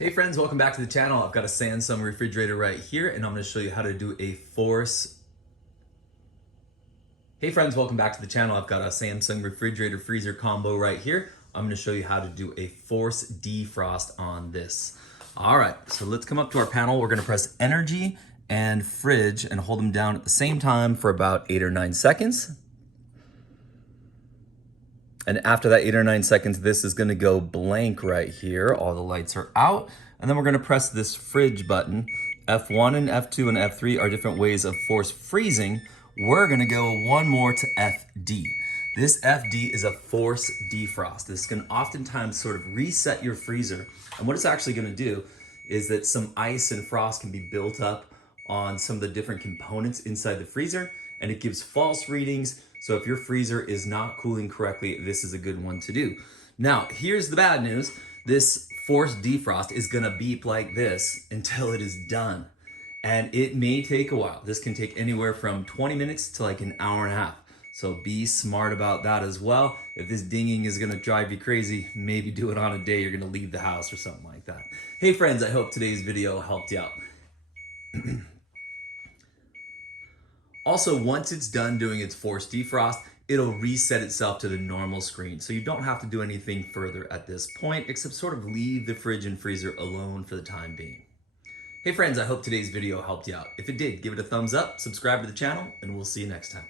Hey friends, welcome back to the channel. I've got a Samsung refrigerator right here and I'm going to show you how to do a force. Hey friends, welcome back to the channel. I've got a Samsung refrigerator freezer combo right here. I'm going to show you how to do a force defrost on this. All right, so let's come up to our panel. We're going to press energy and fridge and hold them down at the same time for about 8 or 9 seconds. And after that 8 or 9 seconds, this is gonna go blank right here. All the lights are out. And then we're gonna press this fridge button. F1 and F2 and F3 are different ways of force freezing. We're gonna go one more to FD. This FD is a force defrost. This can oftentimes sort of reset your freezer. And what it's actually gonna do is that some ice and frost can be built up on some of the different components inside the freezer, and it gives false readings. So if your freezer is not cooling correctly, this is a good one to do. Now, here's the bad news. This force defrost is gonna beep like this until it is done. And it may take a while. This can take anywhere from 20 minutes to like an hour and a half. So be smart about that as well. If this dinging is gonna drive you crazy, maybe do it on a day you're gonna leave the house or something like that. Hey friends, I hope today's video helped you out. Also, once it's done doing its force defrost, it'll reset itself to the normal screen. So you don't have to do anything further at this point, except sort of leave the fridge and freezer alone for the time being. Hey friends, I hope today's video helped you out. If it did, give it a thumbs up, subscribe to the channel, and we'll see you next time.